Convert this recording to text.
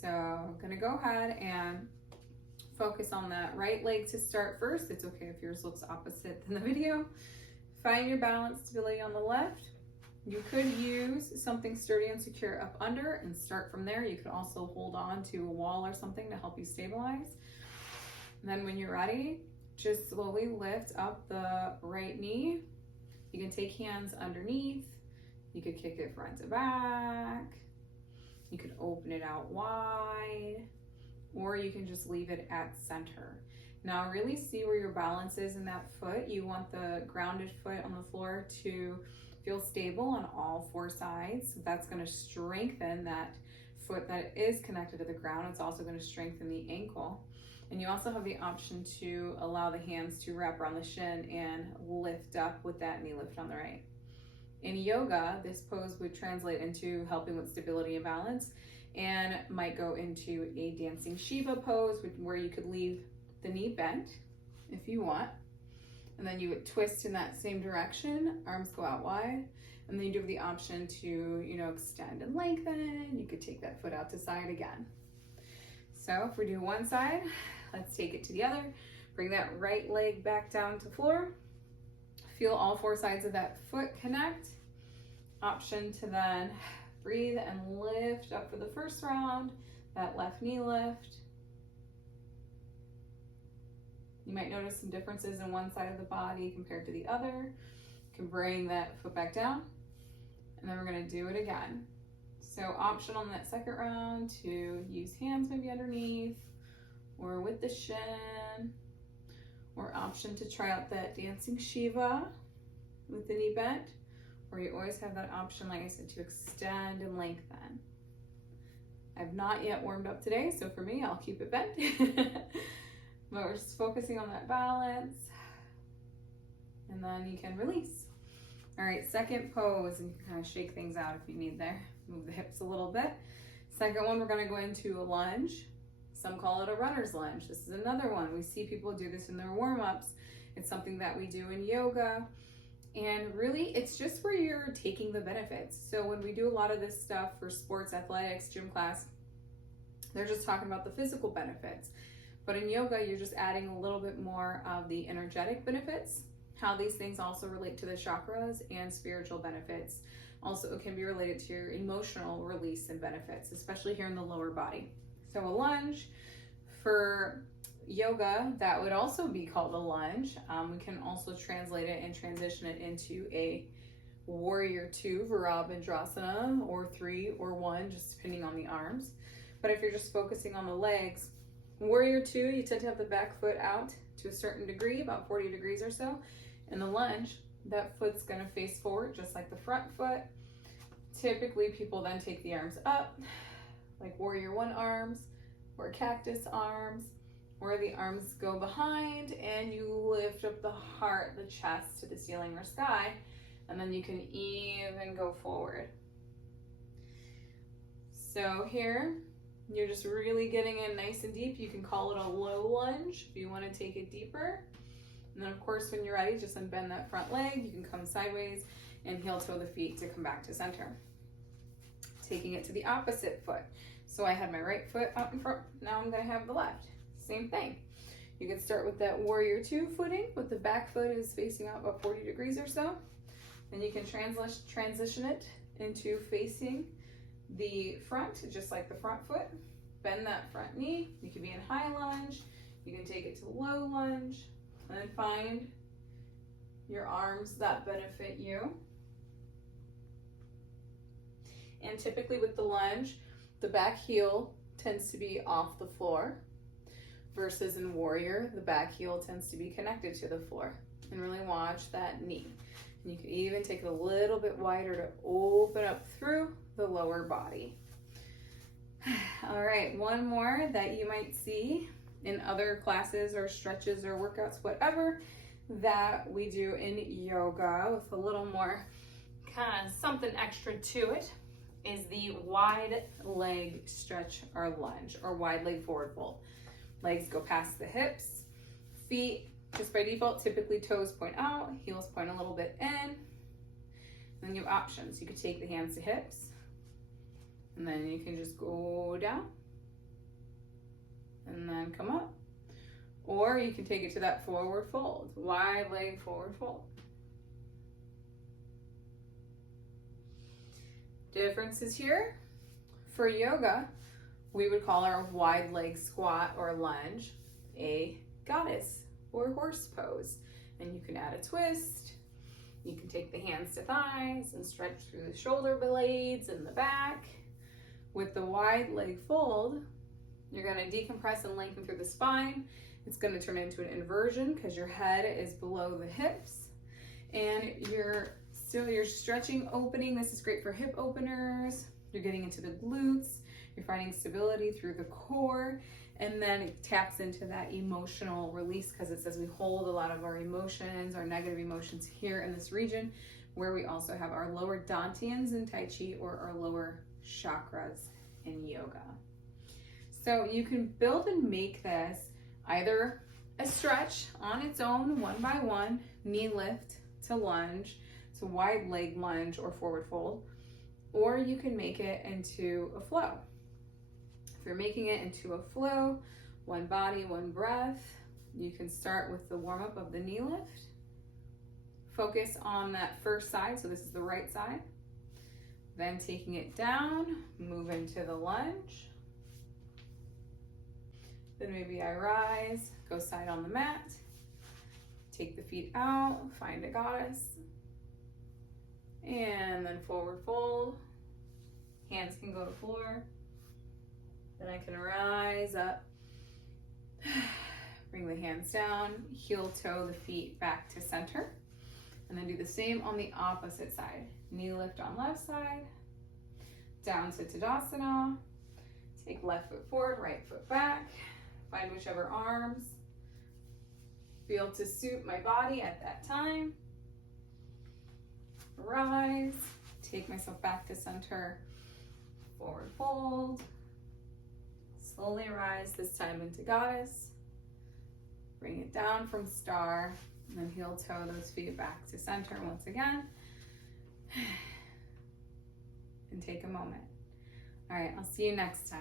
So I'm gonna go ahead and focus on that right leg to start first. It's okay if yours looks opposite than the video. Find your balance, stability on the left. You could use something sturdy and secure up under and start from there. You could also hold on to a wall or something to help you stabilize. And then when you're ready, just slowly lift up the right knee. You can take hands underneath. You could kick it front to back. You could open it out wide, or you can just leave it at center. Now really see where your balance is in that foot. You want the grounded foot on the floor to feel stable on all four sides. So that's going to strengthen that foot that is connected to the ground. It's also going to strengthen the ankle. And you also have the option to allow the hands to wrap around the shin and lift up with that knee lift on the right. In yoga, this pose would translate into helping with stability and balance, and might go into a dancing Shiva pose where you could leave the knee bent if you want, and then you would twist in that same direction, arms go out wide, and then you do have the option to, extend and lengthen. You could take that foot out to side again. So if we do one side, let's take it to the other. Bring that right leg back down to floor. Feel all four sides of that foot connect. Option to then breathe and lift up for the first round, that left knee lift. You might notice some differences in one side of the body compared to the other. You can bring that foot back down, and then we're gonna do it again. So option on that second round to use hands maybe underneath or with the shin, or option to try out that dancing Shiva with the knee bent, or you always have that option, like I said, to extend and lengthen. I've not yet warmed up today, so for me, I'll keep it bent. But we're just focusing on that balance, and then you can release. All right, second pose, and you can kind of shake things out if you need there. Move the hips a little bit. Second one, we're gonna go into a lunge. Some call it a runner's lunge. This is another one. We see people do this in their warm-ups. It's something that we do in yoga. And really, it's just where you're taking the benefits. So when we do a lot of this stuff for sports, athletics, gym class, they're just talking about the physical benefits. But in yoga, you're just adding a little bit more of the energetic benefits, how these things also relate to the chakras, and spiritual benefits. Also, it can be related to your emotional release and benefits, especially here in the lower body. So a lunge, for yoga, that would also be called a lunge. We can also translate it and transition it into a warrior 2, Virabhadrasana, or 3 or 1, just depending on the arms. But if you're just focusing on the legs, warrior 2, you tend to have the back foot out to a certain degree, about 40 degrees or so. In the lunge, that foot's gonna face forward just like the front foot. Typically, people then take the arms up, like warrior 1 arms, or cactus arms, where the arms go behind and you lift up the heart, the chest to the ceiling or sky, and then you can even go forward. So here, you're just really getting in nice and deep. You can call it a low lunge if you want to take it deeper. And then of course, when you're ready, just unbend that front leg. You can come sideways and heel toe the feet to come back to center. Taking it to the opposite foot. So I had my right foot out in front. Now I'm going to have the left. Same thing. You can start with that warrior 2 footing, with the back foot is facing out about 40 degrees or so. Then you can transition it into facing the front, just like the front foot. Bend that front knee. You can be in high lunge. You can take it to low lunge, and then find your arms that benefit you. And typically with the lunge, the back heel tends to be off the floor, versus in warrior, the back heel tends to be connected to the floor. And really watch that knee. And you can even take it a little bit wider to open up through the lower body. All right, one more that you might see in other classes or stretches or workouts, whatever, that we do in yoga with a little more kind of something extra to it, is the wide leg stretch or lunge, or wide leg forward fold. Legs go past the hips, feet just by default, typically toes point out, heels point a little bit in. And then you have options. You could take the hands to hips, and then you can just go down and then come up. Or you can take it to that forward fold, wide leg forward fold. Differences here. For yoga, we would call our wide leg squat or lunge a goddess or horse pose. And you can add a twist. You can take the hands to thighs and stretch through the shoulder blades and the back. With the wide leg fold, you're going to decompress and lengthen through the spine. It's going to turn into an inversion because your head is below the hips. And you're stretching, opening. This is great for hip openers. You're getting into the glutes. You're finding stability through the core. And then it taps into that emotional release because it says we hold a lot of our emotions, our negative emotions here in this region, where we also have our lower dantians in Tai Chi or our lower chakras in yoga. So you can build and make this either a stretch on its own, one by one, knee lift to lunge, to wide leg lunge or forward fold, or you can make it into a flow. If you're making it into a flow, one body, one breath, you can start with the warm-up of the knee lift. Focus on that first side, so this is the right side. Then taking it down, move into the lunge. Then maybe I rise, go side on the mat, take the feet out, find a goddess, and then forward fold. Hands can go to floor. Then I can rise up, bring the hands down, heel toe the feet back to center, and then do the same on the opposite side. Knee lift on left side, down to Tadasana, take left foot forward, right foot back, find whichever arms feel to suit my body at that time. Rise, take myself back to center, forward fold, slowly rise, this time into goddess, bring it down from star, and then heel toe those feet back to center once again, and take a moment. All right, I'll see you next time.